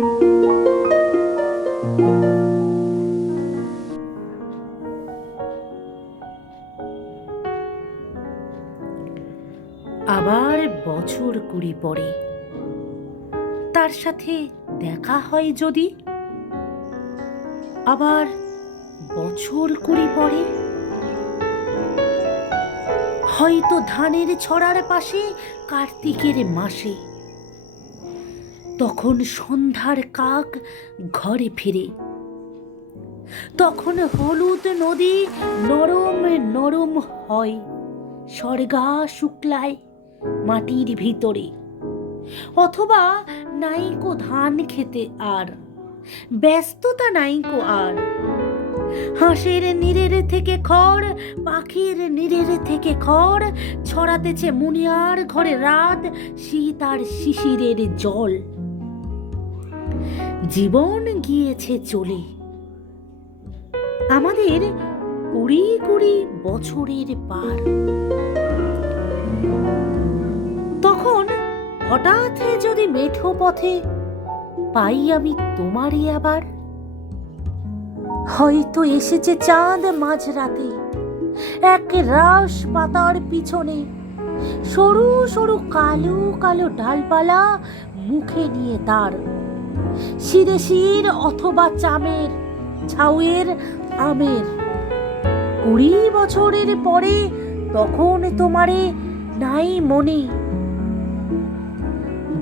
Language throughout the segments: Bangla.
আবার বছর কুড়ি পরে। তার সাথে দেখা হয় যদি? আবার বছর কুড়ি পরে? হয়তো ধানের ছড়ার পাশে কার্তিকের মাসে। তখন সন্ধ্যার কাক ঘরে ফিরে। তখন হলুদ নদী নরম নরম হয়, স্বর্গা শুক্লায় মাটির ভিতরে। অথবা নাইকো ধান খেতে আর, ব্যস্ততা নাইকো আর। হাঁসের নীরের থেকে খড়, পাখির নীরের থেকে খড়, ছড়াতেছে মুনিয়ার ঘরে রাত, শীত আর শিশিরের জল। জীবন গিয়েছে চলে। আমাদের কুড়ি কুড়ি বছরের পার। তখন হঠাৎ যদি মেঠো পথে পাই আমি তোমারই আবার। হয়তো এসেছে চাঁদ মাঝরাতে এক রাস পাতার পিছনে। সরু সরু কালো কালো ডালপালা মুখে নিয়ে তার শিরে শির অথবা চামের, ছাউয়ের আমের। কুড়ি বছরের পরে তখন তোমারে নাই মনে।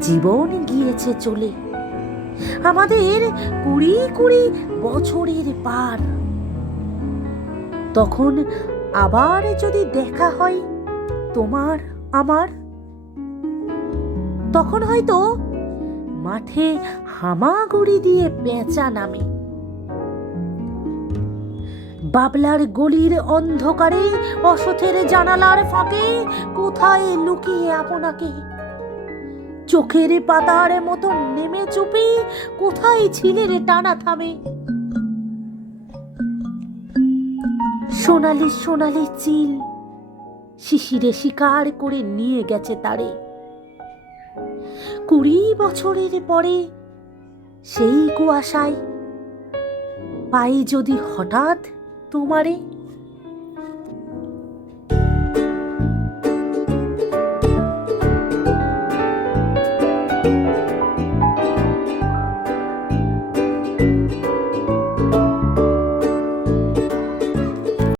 জীবন গিয়েছে চলে। আমাদের কুড়ি কুড়ি বছরের পার। তখন আবার যদি দেখা হয় তোমার, আমার, তখন হয়তো মাঠে হামাগুড়ি দিয়ে পেঁচা নামে। বাবলার গলির অন্ধকারে অসথের জানালার ফাঁকে কোথায় লুকিয়ে আপনাকে? চোখের পাতার মতো নেমে চুপি কোথায় ছিলে রে টানা থামে? সোনালি সোনালি চিল শিশিরে শিকার করে নিয়ে গেছে তারে। কুড়ি বছরের পরে সেই কুয়াশায় পাই যদি হঠাৎ তোমারে